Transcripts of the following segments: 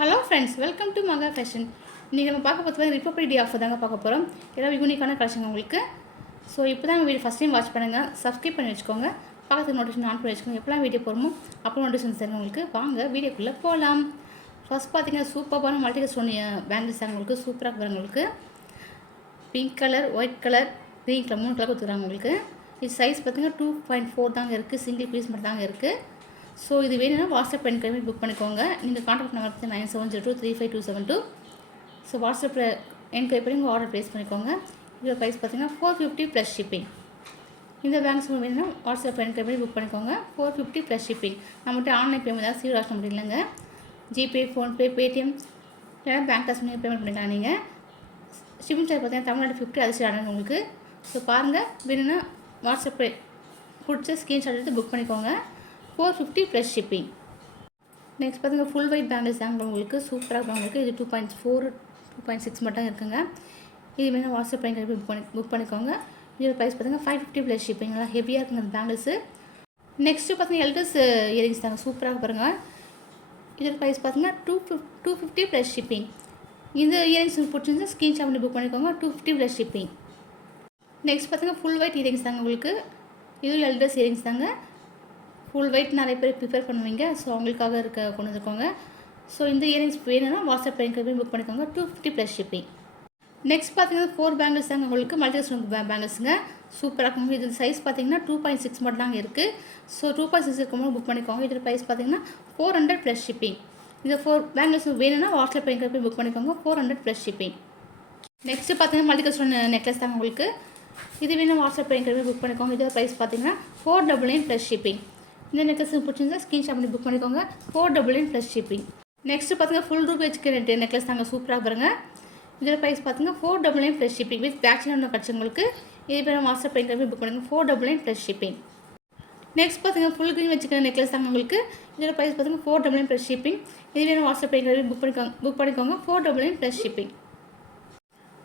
Hello friends, welcome to மகா fashion. இன்றைக்கி நம்ம பார்க்க போகிறது ரிப்பப்ளிக் டே ஆஃபர் தாங்க பார்க்க போகிறோம். ஏதாவது யூனிக்கான கலெக்ஷன் உங்களுக்கு. ஸோ இப்போ தான் வீடியோ ஃபஸ்ட் டைம் வாட்ச் பண்ணுங்கள், சப்ஸ்கிரைப் பண்ணி வச்சுக்கோங்க, பக்கத்துக்கு நோட்டிஃபிகேஷன் ஆன் பண்ணி வச்சுக்கோங்க. எப்போலாம் வீடியோ போகிறோமோ அப்போ நோட்டிஃபிகேஷன் தருங்க உங்களுக்கு. வாங்க வீடியோக்குள்ளே போகலாம். ஃபஸ்ட் பார்த்தீங்கன்னா சூப்பரான மல்டி ஸ்டோன் பேங்கிள்ஸ் தாங்க உங்களுக்கு. சூப்பராக போகிறாங்க உங்களுக்கு. Pink colour, white colour, green colour 3 colour கொடுத்துருக்காங்க உங்களுக்கு. இது சைஸ் பார்த்தீங்கன்னா 2.4 தாங்க இருக்குது. சிங்கிள் பீஸ் மட்டும் தாங்க இருக்குது. ஸோ இது வேணும்னா வாட்ஸ்அப் என்கொயரி புக் பண்ணிக்கோங்க. நீங்கள் கான்டாக்ட் நம்பர் 9702352272. ஸோ வாட்ஸ்அப்பில் என்கொயரி பண்ணி உங்கள் ஆர்டர் ப்ளேஸ் பண்ணிக்கோங்க. இதோட ப்ரைஸ் பார்த்தீங்கன்னா 450 ப்ளஸ் ஷிப்பிங். இந்த பேங்க்ஸ் வேணும்னா வாட்ஸ்அப் என்கொயரி பண்ணி புக் பண்ணிக்கோங்க. 450 ப்ளஸ் ஷிப்பிங். நம்மகிட்ட ஆன்லைன் பேமெண்ட் தான் சீரோ ஆப்ஷன் அப்படி இல்லைங்க. ஜிபே, ஃபோன்பே, பேடிஎம் இல்லைனா பேங்க் ட்ரான்ஸ்ஃபர் பண்ணி பேமெண்ட் பண்ணிக்கலாம். நீங்கள் ஷிப்பிங் சார்ஜ் பார்த்தீங்கன்னா தமிழ்நாடு 50 அதிர்ச்சி ஆடுங்க உங்களுக்கு. ஸோ பாருங்கள், வேணும்னா வாட்ஸ்அப்பில் பிடிச்ச ஸ்க்ரீன்ஷாட் எடுத்து புக் பண்ணிக்கோங்க. 450 ப்ளஸ் ஷிப்பிங். நெக்ஸ்ட் பார்த்தீங்கன்னா ஃபுல் ஒயிட் பேங்கிள்ஸ் தாங்க உங்களுக்கு. சூப்பராக உங்களுக்கு. இது 2.4 2.6 மட்டும் இருக்குங்க. இது வேணால் வாட்ஸ்அப் லைன் புக் பண்ணிக்கோங்க. இதோட ப்ரைஸ் பார்த்தீங்கன்னா 550 ப்ளஸ் ஷிப்பிங். நல்லா ஹெவியாக இருக்குங்க அந்த பேங்கிள்ஸு. நெக்ஸ்ட்டு பார்த்தீங்கன்னா எல்டர்ஸ் இயரிங்ஸ் தாங்க. சூப்பராக பாருங்கள். இதோட ப்ரைஸ் பார்த்தீங்கன்னா 250 ப்ளஸ் ஷிப்பிங். இந்த இயரிங்ஸ் பிடிச்சிருந்தா ஸ்க்ரீன்ஷாட் பண்ணி புக் பண்ணிக்கோங்க. 250 ப்ளஸ் ஷிப்பிங். நெக்ஸ்ட் பார்த்தீங்கன்னா ஃபுல் ஒயிட் இயரிங்ஸ் தாங்க உங்களுக்கு. இதுவும் எல்டர்ஸ் இயரிங்ஸ் தாங்க. ஃபுல் ஒயிட் நிறைய பேர் ப்ரிஃபர் பண்ணுவீங்க. ஸோ அவங்களுக்காக கொண்டு வந்துருக்கோங்க. ஸோ இந்த இயரிங்ஸ் வேணும்னா வாட்ஸ்அப் என்கொயரி புக் பண்ணிக்கோங்க. 250 ப்ளஸ் ஷிப்பிங். நெக்ஸ்ட் பார்த்தீங்கன்னா 4 பேங்கிள்ஸ் தாங்க உங்களுக்கு. மல்டி ஸ்டோன் பேங்கிள்ஸுங்க. சூப்பராக இருக்கும். இது சைஸ் பார்த்தீங்கன்னா 2.6 மட்டும் தாங்க இருக்குது. ஸோ 2.6 இருக்கும்போது புக் பண்ணிக்கோங்க. இதோட ப்ரைஸ் பார்த்தீங்கன்னா 400 ப்ளஸ் ஷிப்பிங். இந்த 4 பேங்கிள்ஸ் வேணும்னா வாட்ஸ்அப் என்கொயரி புக் பண்ணிக்கோங்க. 400 ப்ளஸ் ஷிப்பிங். நெக்ஸ்ட்டு பார்த்தீங்கன்னா மல்டி ஸ்டோன் நெக்லஸ் தாங்க உங்களுக்கு. இது வேணும் வாட்ஸ்அப் என்கொயரி புக் பண்ணிக்கோங்க. இதோட ப்ரைஸ் பார்த்தீங்கன்னா 499 ப்ளஸ் ஷிப்பிங். இந்த நெக்லஸ் பிடிச்சிருந்தா ஸ்க்ரீன்ஷாட் பண்ணி புக் பண்ணிக்கோங்க. 499 ப்ளஸ் ஷிப்பிங். நெக்ஸ்ட்டு பார்த்தீங்கன்னா ஃபுல் ரூபி வச்சுக்க நெக்லஸ் தாங்க. சூப்பராக பாருங்கள். இதோட ப்ரைஸ் பார்த்தீங்கன்னா 499 ப்ளஸ் ஷிப்பிங். வித் பேக்ஸில் ஒன்று கிடச்சி உங்களுக்கு. இது பேர் வாட்ஸ்அப் என்கொயரி புக் பண்ணுங்கள். 499 ப்ளஸ் ஷிப்பிங். நெக்ஸ்ட் பார்த்தீங்கன்னா ஃபுல் க்ரீன் வச்சுக்கிற நெக்லஸ் தாங்க உங்களுக்கு. இதோட ப்ரைஸ் பார்த்தீங்கன்னா 499 ப்ளஸ் ஷிப்பிங். இது வேணும் வாட்ஸ்அப் என்கொயரி புக் பண்ணிக்கோங்க. 499 ப்ளஸ் ஷிப்பிங்.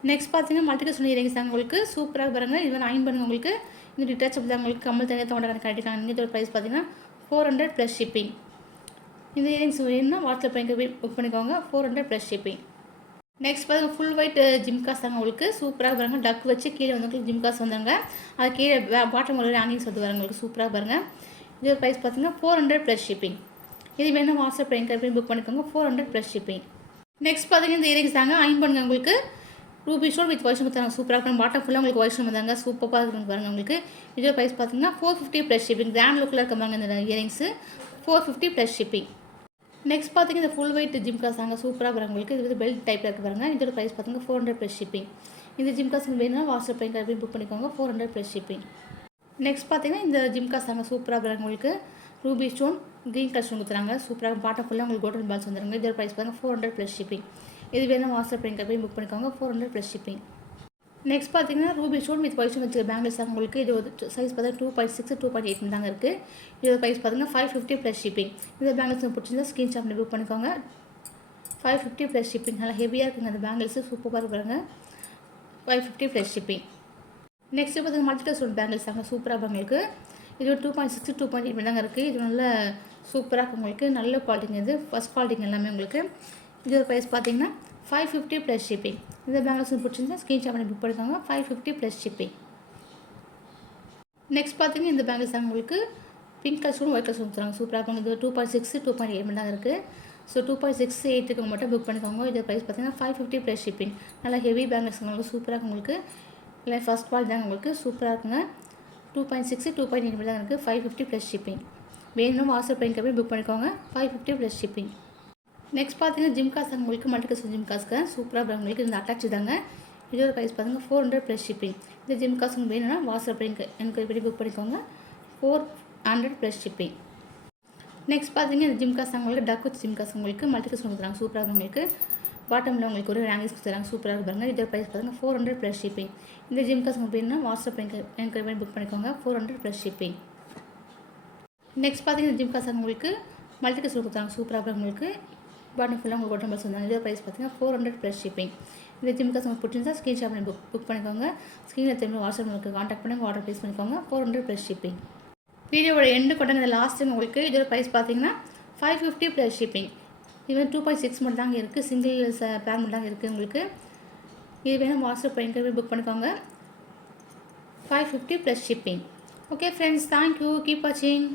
நெக்ஸ்ட் பார்த்தீங்கன்னா மல்டி ஸ்டோன் இயரிங்ஸ் தாங்க உங்களுக்கு. சூப்பராக பாருங்கள். இது வந்து அயன் பண்ணுங்க உங்களுக்கு. இந்த டிட்டாச்சபிள் தான் உங்களுக்கு. கம்மல் தனியாக தோண்ட கட்டிக்கலாம். இதோட ப்ரைஸ் பார்த்தீங்கன்னா 400 ப்ளஸ் ஷிப்பிங். இந்த இயரிங்ஸ் வேணும்னா வாட்ஸ்அப் என்கொயரி புக் பண்ணிக்கோங்க. 400 ப்ளஸ் ஷிப்பிங். நெக்ஸ்ட் பார்த்தீங்கன்னா ஃபுல் ஒயிட் ஜிம்காஸ் தாங்க உங்களுக்கு. சூப்பராக பாருங்கள். டக் வச்சு கீழே வந்து ஜிம்காஸ் வந்துடுங்க. அது கீழே பாட்டம் ஒரு ஹேங்கிங்ஸ் வந்து வரங்க உங்களுக்கு. சூப்பராக பாருங்கள். இதோட ப்ரைஸ் பார்த்தீங்கன்னா 400 ப்ளஸ் ஷிப்பிங். இது வேணும் வாட்ஸ்அப் என்கொயரி புக் பண்ணிக்கோங்க. 400 ப்ளஸ் ஷிப்பிங். நெக்ஸ்ட் பார்த்தீங்கன்னா இந்த இயரிங்ஸ் தாங்க அயன் பண்ணுங்க உங்களுக்கு. Ruby stone with white stone தாங்க. சூப்பராக இருக்கும். பாட்டம் ஃபுல்லாக உங்களுக்கு ஒயிட் ஸ்டோன் தாங்க. சூப்பராக இருக்கும் பாருங்கள் உங்களுக்கு. இதோட ப்ரைஸ் பார்த்தீங்கன்னா 450 ப்ளஸ் ஷிப்பிங். கிராண்ட் லுக்கில் இருக்க பாருங்க இந்த இயரிங்ஸு. 450 plus shipping. நெக்ஸ்ட் பார்த்தீங்கன்னா இந்த ஃபுல் ஒயிட் ஜிம்காஸ் தாங்க. சூப்பராக பாருங்க உங்களுக்கு. இது வந்து பெல்ட் டைப்பில் இருக்க பாருங்கள். இதோட ப்ரைஸ் பார்த்தீங்கன்னா 400 ப்ளஸ் ஷிப்பிங். இந்த ஜிம்காஸ் வேணும்னா வாட்ஸ்அப் என்கொயரி புக் பண்ணிக்கோங்க. 400 ப்ளஸ் ஷிப்பிங். நெக்ஸ்ட் பார்த்தீங்கன்னா இந்த ஜிம்காஸ் தாங்க. சூப்பராக பாருங்க உங்களுக்கு. Ruby stone green colour stone கொடுத்துறாங்க. சூப்பராக பாட்டம் ஃபுல்லாக உங்களுக்கு கோல்டன் பால்ஸ் வந்துருங்க. இதோட ப்ரைஸ் பார்த்தீங்கன்னா 400 ப்ளஸ் ஷிப்பிங். இது வேணும் வாட்ஸ்அப் என்கொயரி புக் பண்ணிக்கோங்க. 400 ப்ளஸ் ஷிப்பிங். நெக்ஸ்ட் பார்த்தீங்கன்னா Ruby stone with white stone வச்சு பேங்கிள்ஸ் தாங்க உங்களுக்கு. இது ஒரு சைஸ் பார்த்தீங்கன்னா 2.6 2.8 தாங்க இருக்குது. இதோட ப்ரைஸ் பார்த்தீங்கன்னா 550 ப்ளஸ் ஷிப்பிங். இந்த பேங்கிள்ஸ் பிடிச்சிருந்தா ஸ்க்ரீன்ஷாட் பண்ணி புக் பண்ணிக்கோங்க. 550 ப்ளஸ் ஷிப்பிங். நல்லா ஹெவியாக இருக்குங்க அந்த பேங்கிள்ஸு. சூப்பராக பாருங்க. 550 ப்ளஸ் ஷிப்பிங். நெக்ஸ்ட்டு பார்த்தீங்கன்னா மல்டி ஸ்டோன் பேங்கிள்ஸ் தாங்க. சூப்பராக உங்களுக்கு. இது 2.6 2.8 தாங்க இருக்குது. இது நல்ல சூப்பராக இருக்கும் உங்களுக்கு. நல்ல குவாலிட்டிங்க. இது ஃபஸ்ட் குவாலிட்டிங்க எல்லாமே உங்களுக்கு. இதோட ப்ரைஸ் பார்த்தீங்கன்னா 550 ப்ளஸ் ஷிப்பிங். இந்த பேங்கிள்ஸ் பிடிச்சிருந்தா ஸ்க்ரீன்ஷாட் பண்ணி புக் பண்ணிக்கோங்க. 550 ப்ளஸ் ஷிப்பிங். நெக்ஸ்ட் பார்த்தீங்கன்னா இந்த பேங்கிள்ஸ் தாங்க உங்களுக்கு. Pink colour stone white colour stone கொடுத்துறாங்க. சூப்பராக இருக்கும். இது 2.6 2.8 தாங்க இருக்குது. ஸோ 2.68 மட்டும் புக் பண்ணிக்கோங்க. இதோட ப்ரைஸ் பார்த்தீங்கன்னா 550 ப்ளஸ் ஷிப்பிங். நல்லா ஹெவி பேங்கிள்ஸ் உங்களுக்கு. சூப்பராக இருக்கும் உங்களுக்கு. இல்லை ஃபஸ்ட் குவாலிட்டி தாங்க உங்களுக்கு. சூப்பராக இருக்குங்க. 2.6 2.8 தான் இருக்குது. 550 ப்ளஸ் ஷிப்பிங். வேணும் வாட்ஸ்அப் என்கொயரி புக் பண்ணிக்கோங்க. 550 ப்ளஸ் ஷிப்பிங். நெக்ஸ்ட் பார்த்தீங்கன்னா ஜிம்காஸ் தாங்க உங்களுக்கு. மல்டி ஸ்டோன் ஜிம்காஸ்க்கு சூப்பராக உங்களுக்கு. இந்த அட்டாச் தாங்க. இதோட ப்ரைஸ் பார்த்தீங்கன்னா 400 ப்ளஸ் ஷிப்பிங். இந்த ஜிம்காஸ் வேணும்னா வாட்ஸ்அப் என்கொயரி பண்ணி புக் பண்ணிக்கோங்க. 400 ப்ளஸ் ஷிப்பிங். நெக்ஸ்ட் பார்த்தீங்கன்னா இந்த ஜிம்காஸ் உங்களுக்கு டக் வச்சு ஜிம்காஸ் உங்களுக்கு மல்டி ஸ்டோன் கொடுத்துறாங்க. சூப்பராக உங்களுக்கு. பாட்டமில் உங்களுக்கு ஒரு ஹேங்கிங்ஸ் கொடுத்துறாங்க. சூப்பராக பாருங்கள். இதோட ப்ரைஸ் பார்த்தீங்கன்னா 400 ப்ளஸ் ஷிப்பிங். இந்த ஜிம்காஸ் வேணும்னா வாட்ஸ்அப் என்கொயரி பண்ணி புக் பண்ணிக்கோங்க. 400 ப்ளஸ் ஷிப்பிங். நெக்ஸ்ட் பார்த்தீங்கன்னா ஜிம்காஸ் உங்களுக்கு மல்டி ஸ்டோன் கொடுத்துறாங்க. சூப்பராக உங்களுக்கு. பாட்டம் ஃபுல்லாக உங்களுக்கு கோல்டன் பால்ஸ் வந்தாங்க. இதோட ப்ரைஸ் பார்த்தீங்கன்னா 400 ப்ளஸ் ஷிப்பிங். இந்த ஜிம்காஸ் உங்களுக்கு பிடிச்சிருந்தா ஸ்க்ரீன்ஷாட் பண்ணி புக் பண்ணிக்கோங்க. ஸ்க்ரீனில் திரும்ப வாட்ஸ்அப் உங்களுக்கு கான்டாக்ட் பண்ணி ஆர்டர் ப்ளேஸ் பண்ணிக்கோங்க. 400 ப்ளஸ் ஷிப்பிங். வீடியோவோட எண்டு கொண்டாந்து லாஸ்ட்டு உங்களுக்கு இதோட ப்ரைஸ் பார்த்தீங்கன்னா 550 ப்ளஸ் ஷிப்பிங். இது வந்து 2.6 மட்டும் தாங்க இருக்குது. சிங்கிள் பிளான் மட்டும் தாங்க இருக்குது உங்களுக்கு. இது வேணும் வாட்ஸ்அப் பண்ணிட்டு புக் பண்ணிக்கோங்க. 550 + shipping. Okay friends, thank you, keep வாட்சிங்.